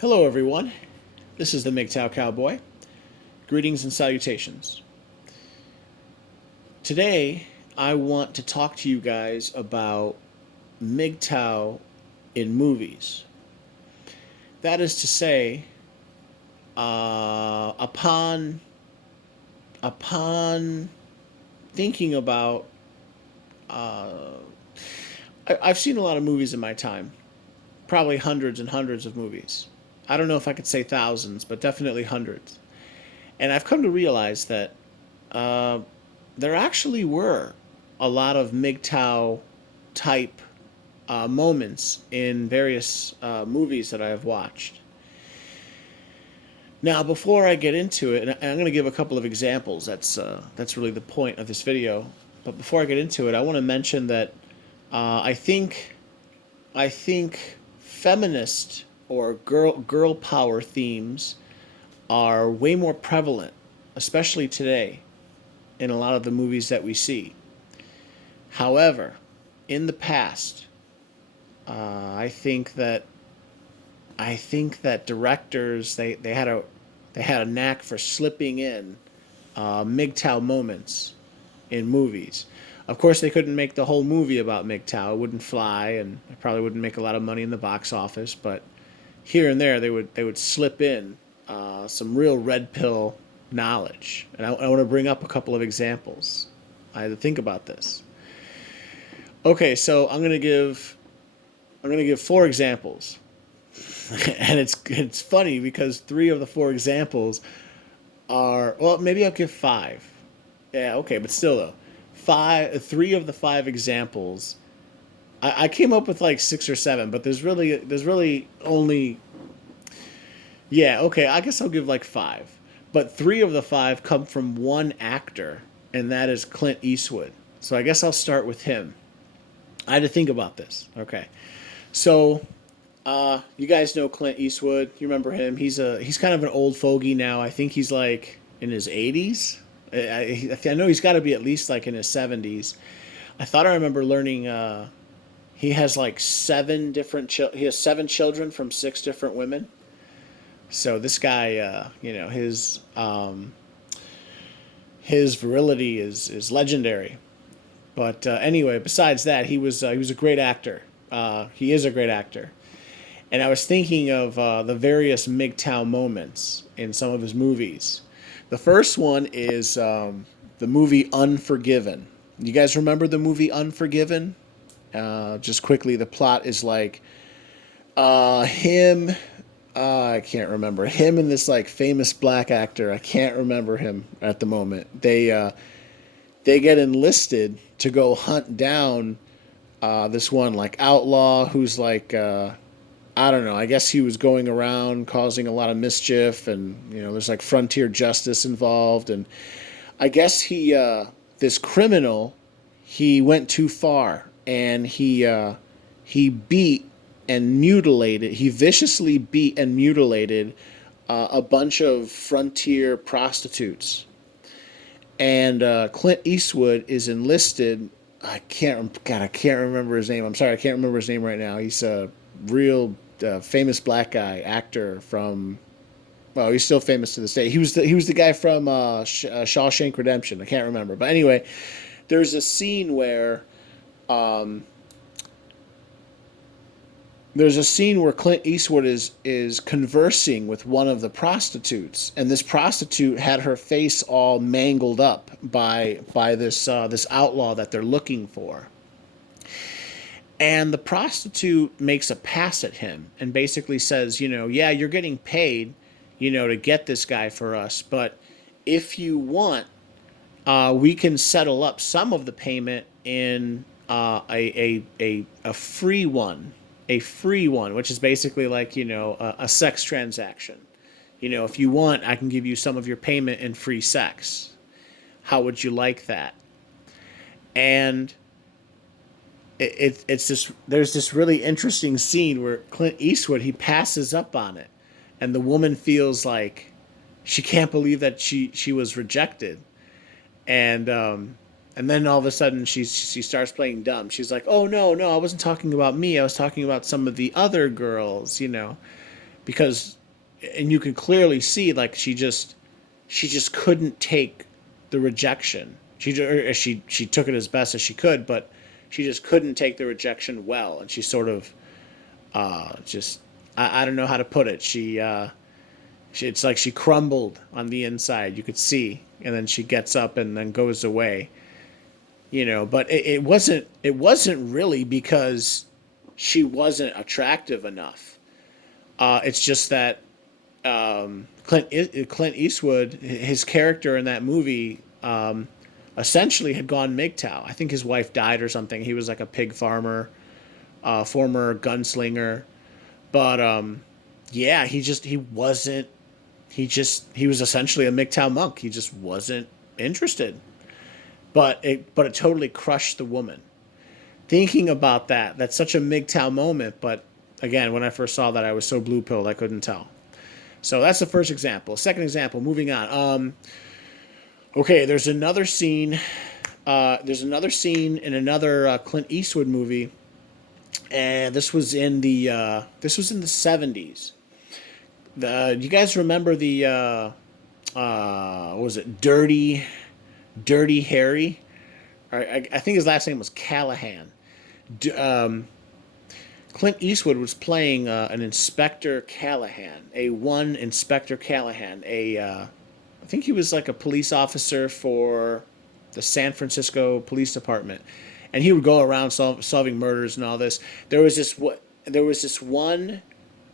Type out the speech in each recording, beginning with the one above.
Hello, everyone. This is the Mgtow Cowboy. Greetings and salutations. Today, I want to talk to you guys about Mgtow in movies. That is to say, upon thinking about, uh, I've seen a lot of movies in my time, probably hundreds and hundreds of movies. I don't know if I could say thousands, but definitely hundreds. And I've come to realize that uh, there actually were a lot of Mgtow type moments in various movies that I have watched. Now, before I get into it, and I'm going to give a couple of examples. That's really the point of this video. But before I get into it, I want to mention that I think feminist or girl power themes are way more prevalent, especially today, in a lot of the movies that we see. However, in the past, I think that directors they had a knack for slipping in MGTOW moments in movies. Of course, they couldn't make the whole movie about MGTOW; it wouldn't fly, and it probably wouldn't make a lot of money in the box office. But here and there, they would slip in some real red pill knowledge, and I want to bring up a couple of examples. I had to think about this. Okay, so I'm gonna give four examples, and it's funny because three of the four examples are, well, maybe I'll give five. Yeah, okay, but still though, three of the five examples. I came up with like six or seven, but there's really only, yeah, okay, I guess I'll give like five. But three of the five come from one actor, and that is Clint Eastwood. So I guess I'll start with him. I had to think about this. Okay. So, you guys know Clint Eastwood. You remember him. He's kind of an old fogey now. I think he's like in his 80s. I know he's got to be at least like in his 70s. I thought I remember learning he has like he has seven children from six different women. So this guy, his virility is legendary. But anyway, besides that, he was a great actor. He is a great actor. And I was thinking of the various MGTOW moments in some of his movies. The first one is the movie Unforgiven. You guys remember the movie Unforgiven? Just quickly, the plot is like him. I can't remember him and this like famous black actor. I can't remember him at the moment. They get enlisted to go hunt down this one like outlaw who's like I don't know. I guess he was going around causing a lot of mischief, and there's like frontier justice involved, and I guess this criminal, he went too far, and he beat and mutilated. He viciously beat and mutilated a bunch of frontier prostitutes, and Clint Eastwood is enlisted. I can't remember his name. I'm sorry, I can't remember his name right now. He's a real famous black guy actor from. Well, he's still famous to this day. He was the guy from Shawshank Redemption. I can't remember, but anyway, there's a scene where Clint Eastwood is conversing with one of the prostitutes, and this prostitute had her face all mangled up by this outlaw that they're looking for. And the prostitute makes a pass at him and basically says, yeah, you're getting paid, to get this guy for us, but if you want, we can settle up some of the payment in a free one, which is basically like a sex transaction. If you want, I can give you some of your payment in free sex. How would you like that? And it's this. There's this really interesting scene where Clint Eastwood, he passes up on it, and the woman feels like she can't believe that she was rejected, and then all of a sudden she starts playing dumb. She's like, "Oh no, no, I wasn't talking about me. I was talking about some of the other girls," because, and you can clearly see like she just couldn't take the rejection. She took it as best as she could, but she just couldn't take the rejection well, and she sort of just I don't know how to put it. It's like she crumbled on the inside. You could see, and then she gets up and then goes away. But it wasn't really because she wasn't attractive enough. It's just that Clint Eastwood, his character in that movie, essentially had gone Mgtow. I think his wife died or something. He was like a pig farmer, former gunslinger, but yeah, he was essentially a Mgtow monk. He just wasn't interested. But it totally crushed the woman. Thinking about that, that's such a Mgtow moment. But again, when I first saw that, I was so blue pilled I couldn't tell. So that's the first example. Second example, moving on. Okay, there's another scene. There's another scene in another Clint Eastwood movie, and this was in the 70s. You guys remember the what was it, Dirty Harry? I think his last name was Callahan. D- um, Clint Eastwood was playing an Inspector Callahan, Inspector Callahan. I think he was like a police officer for the San Francisco Police Department, and he would go around solving murders and all this. There was this one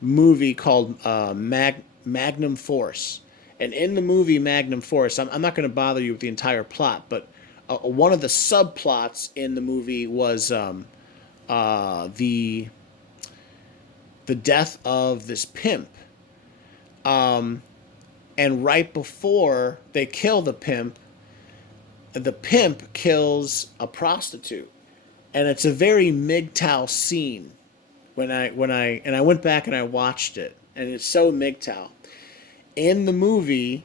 movie called Magnum Force, and in the movie Magnum Force, I'm not going to bother you with the entire plot, but one of the subplots in the movie was the death of this pimp. And right before they kill the pimp kills a prostitute, and it's a very Mgtow scene. I went back and I watched it, and it's so Mgtow. In the movie,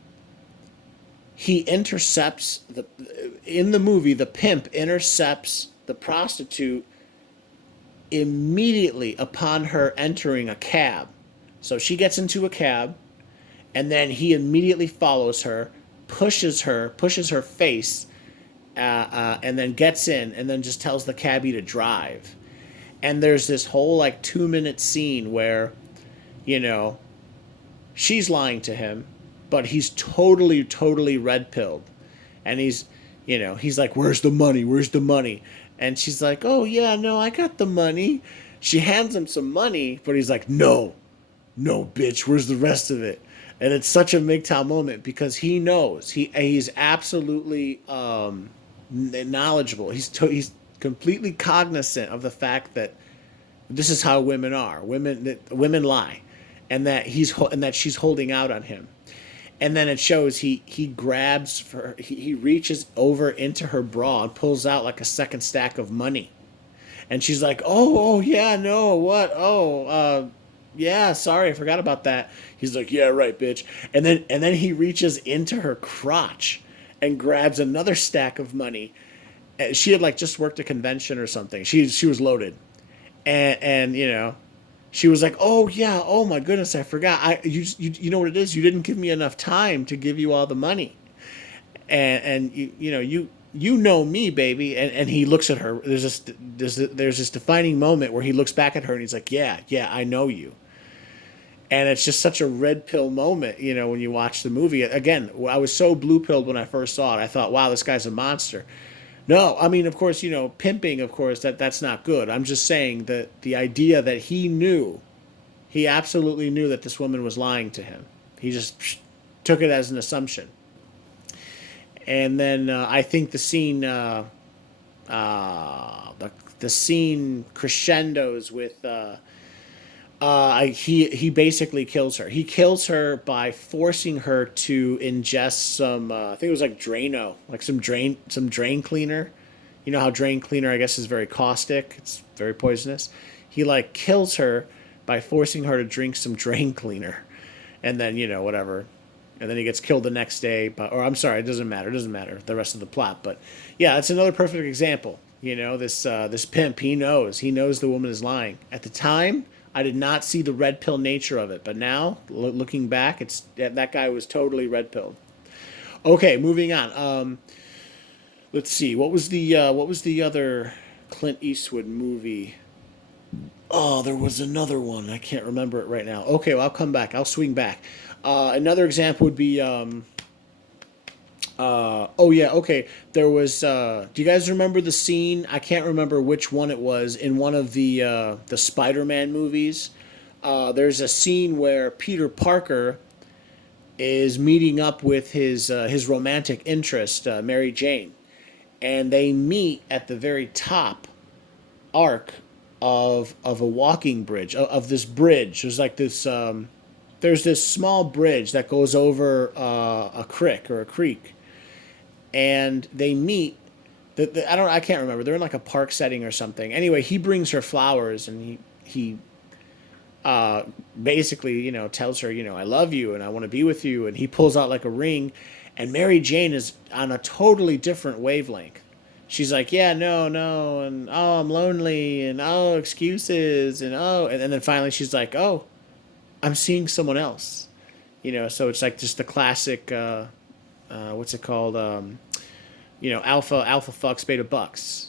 he intercepts the in the movie the pimp intercepts the prostitute immediately upon her entering a cab. So she gets into a cab, and then he immediately follows her, pushes her face, and then gets in, and then just tells the cabbie to drive. And there's this whole like 2 minute scene where, you know, she's lying to him, but he's totally red pilled, and he's like, "Where's the money? Where's the money?" And she's like, "Oh yeah, no, I got the money." She hands him some money, but he's like, "No, no, bitch, where's the rest of it?" And it's such a MGTOW moment because he knows he's absolutely knowledgeable. He's completely cognizant of the fact that this is how women are. Women lie, and that she's holding out on him. And then it shows he grabs for he reaches over into her bra and pulls out like a second stack of money. And she's like, "Oh yeah, no, what? Oh, yeah, sorry, I forgot about that." He's like, "Yeah, right, bitch." And then he reaches into her crotch and grabs another stack of money. She had like just worked a convention or something. She was loaded, and she was like, "Oh yeah, oh my goodness, I forgot. You know what it is? You didn't give me enough time to give you all the money." And you know me, baby. And he looks at her. There's this defining moment where he looks back at her and he's like, "Yeah, I know you." And it's just such a red pill moment, when you watch the movie. Again, I was so blue pilled when I first saw it. I thought, "Wow, this guy's a monster." No, I mean, of course, pimping, of course, that's not good. I'm just saying that the idea that he absolutely knew that this woman was lying to him. He just took it as an assumption. And then I think the scene crescendos with he basically kills her. He kills her by forcing her to ingest some. I think it was like Drano, like some drain cleaner. You know how drain cleaner, I guess, is very caustic. It's very poisonous. He like kills her by forcing her to drink some drain cleaner, and then whatever, and then he gets killed the next day. Or I'm sorry, it doesn't matter. It doesn't matter the rest of the plot. But yeah, it's another perfect example. This pimp, he knows the woman is lying. At the time, I did not see the red pill nature of it, but now looking back, it's that guy was totally red pilled. Okay, moving on. Let's see. What was the other Clint Eastwood movie? Oh, there was another one. I can't remember it right now. Okay, well, I'll come back. I'll swing back. Another example would be oh yeah, okay. There was. Do you guys remember the scene? I can't remember which one it was in one of the Spider-Man movies. There's a scene where Peter Parker is meeting up with his romantic interest, Mary Jane, and they meet at the very top arc of a walking bridge of this bridge. There's like this. There's this small bridge that goes over a creek or a creek, and they meet. I can't remember. They're in like a park setting or something. Anyway, he brings her flowers, and he basically, tells her, I love you and I want to be with you. And he pulls out like a ring, and Mary Jane is on a totally different wavelength. She's like, yeah, no, no, and oh, I'm lonely, and oh, excuses, and oh, and then finally she's like, oh, I'm seeing someone else. So it's like just the classic, what's it called? Alpha fucks beta bucks.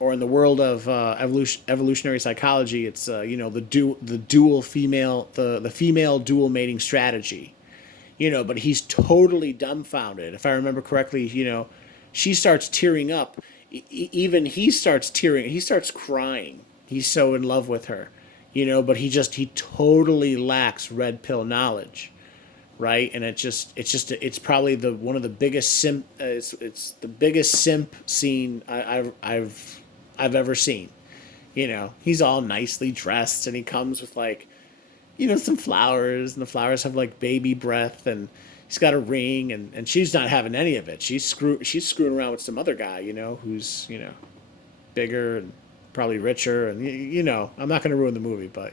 Or in the world of evolutionary psychology, it's the dual female the female dual mating strategy. But he's totally dumbfounded. If I remember correctly, she starts tearing up. Even he starts tearing. He starts crying. He's so in love with her, But he totally lacks red pill knowledge, right? And it's probably the one of the biggest simp. It's the biggest simp scene I've ever seen. He's all nicely dressed and he comes with like, some flowers, and the flowers have like baby breath, and he's got a ring, and she's not having any of it. She's screwing around with some other guy, who's, bigger and probably richer, and I'm not going to ruin the movie, but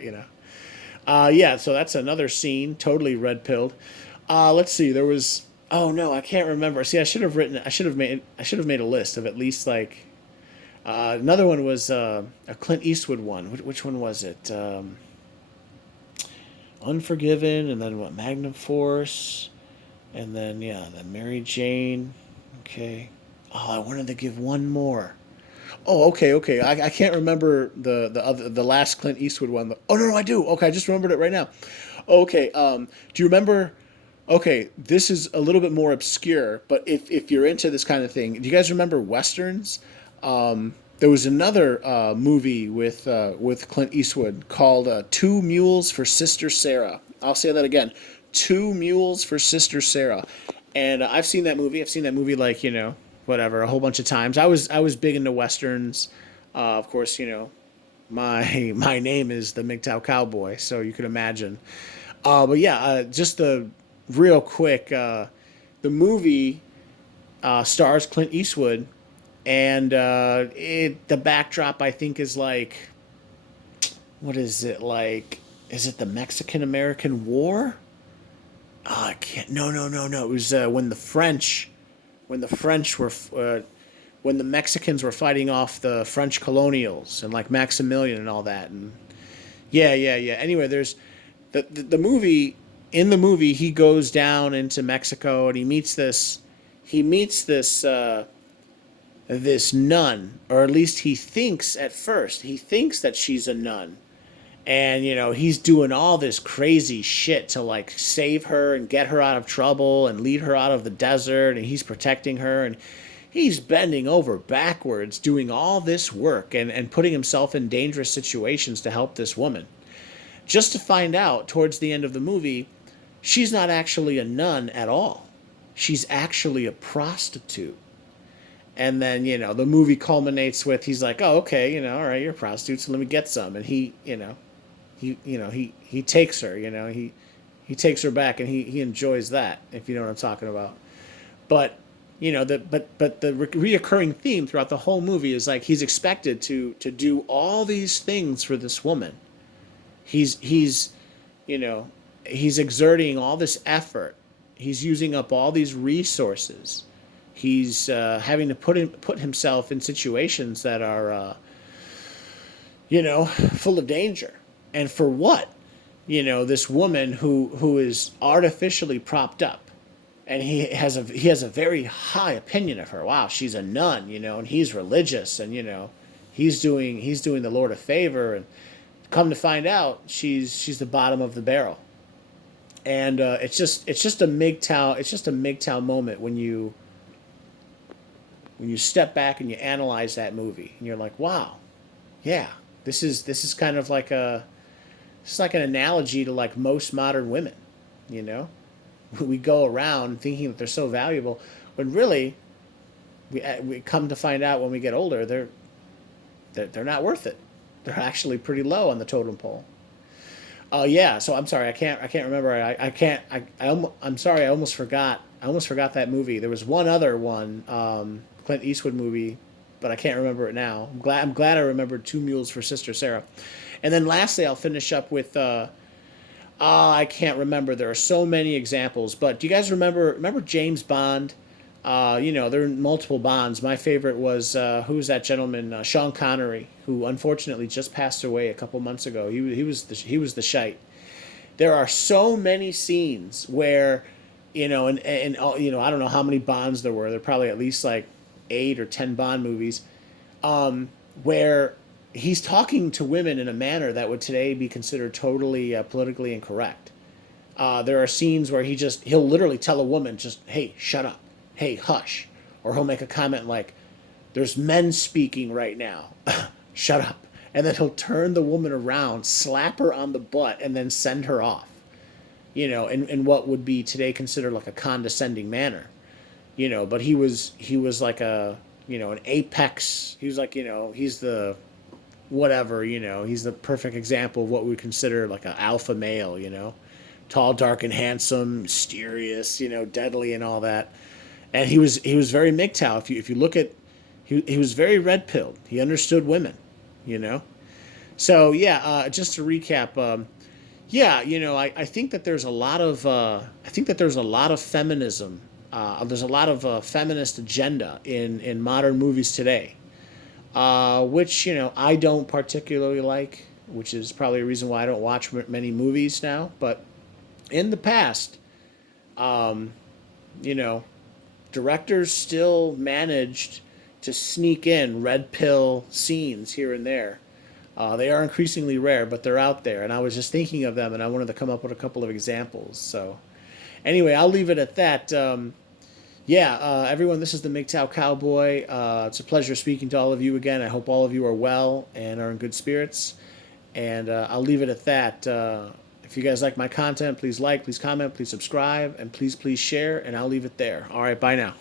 yeah, so that's another scene, totally red pilled. Let's see, there was, oh no, I can't remember. See, I should have made a list of at least like. Another one was a Clint Eastwood one. Which one was it? Unforgiven, and then what? Magnum Force, and then then Mary Jane. Okay. Oh, I wanted to give one more. Oh, okay. I can't remember the last Clint Eastwood one. Oh no, I do. Okay, I just remembered it right now. Okay. Do you remember? Okay, this is a little bit more obscure, but if you're into this kind of thing, do you guys remember westerns? There was another movie with Clint Eastwood called Two Mules for Sister Sarah. I'll say that again, Two Mules for Sister Sarah, and I've seen that movie. I've seen that movie like whatever a whole bunch of times. I was big into westerns, of course. My name is the Mgtow Cowboy, so you can imagine. But yeah, just the real quick, the movie stars Clint Eastwood. And the backdrop, I think, is like, what is it like? Is it the Mexican American War? Oh, I can't. No, no, no, no. It was when the French were, when the Mexicans were fighting off the French colonials and like Maximilian and all that. And yeah. Anyway, there's the movie. In the movie, he goes down into Mexico and he meets this nun, or at least he thinks at first. He thinks that she's a nun. And, he's doing all this crazy shit to like save her and get her out of trouble and lead her out of the desert. And he's protecting her. And he's bending over backwards doing all this work and putting himself in dangerous situations to help this woman. Just to find out towards the end of the movie, she's not actually a nun at all. She's actually a prostitute. And then, the movie culminates with he's like, oh, okay, all right, you're a prostitute, so let me get some. And he takes her, he takes her back, and he enjoys that, if you know what I'm talking about. But, the reoccurring theme throughout the whole movie is like he's expected to do all these things for this woman. He's exerting all this effort. He's using up all these resources. He's having to put himself in situations that are, full of danger. And for what? This woman who is artificially propped up, and he has a very high opinion of her. Wow, she's a nun, and he's religious, and he's doing the Lord a favor, and come to find out, she's the bottom of the barrel. And it's just a Mgtow moment when you step back and you analyze that movie, and you're like, wow, yeah, this is kind of like it's like an analogy to like most modern women, you know. We go around thinking that they're so valuable, when really we come to find out when we get older they're not worth it. They're actually pretty low on the totem pole. Yeah. So I'm sorry. I can't remember. I can't. I'm sorry. I almost forgot that movie. There was one other one, Clint Eastwood movie, but I can't remember it now. I'm glad I remembered Two Mules for Sister Sarah. And then lastly, I'll finish up with. I can't remember. There are so many examples, but do you guys remember James Bond? There are multiple Bonds. My favorite was who's that gentleman? Sean Connery, who unfortunately just passed away a couple months ago. He was the shite. There are so many scenes where, I don't know how many Bonds there were. There are probably at least like 8 or 10 Bond movies, where he's talking to women in a manner that would today be considered totally politically incorrect. There are scenes where he'll literally tell a woman, just, hey, shut up, hey, hush, or he'll make a comment like, there's men speaking right now, shut up, and then he'll turn the woman around, slap her on the butt, and then send her off. In what would be today considered like a condescending manner. But he was like an apex. He was like, he's the whatever, he's the perfect example of what we consider like an alpha male, tall, dark, and handsome, mysterious, deadly, and all that. And he was very Mgtow. If you look at, he was very red pilled. He understood women, you know. So yeah, just to recap, yeah, I think that there's a lot of feminism. There's a lot of feminist agenda in modern movies today, which I don't particularly like, which is probably a reason why I don't watch many movies now. But in the past, um, you know, directors still managed to sneak in red pill scenes here and there. They are increasingly rare, but they're out there. And I was just thinking of them, and I wanted to come up with a couple of examples. So, anyway, I'll leave it at that. Yeah, everyone, this is the Mgtow Cowboy. It's a pleasure speaking to all of you again. I hope all of you are well and are in good spirits. And I'll leave it at that. If you guys like my content, please like, please comment, please subscribe, and please share. And I'll leave it there. All right, bye now.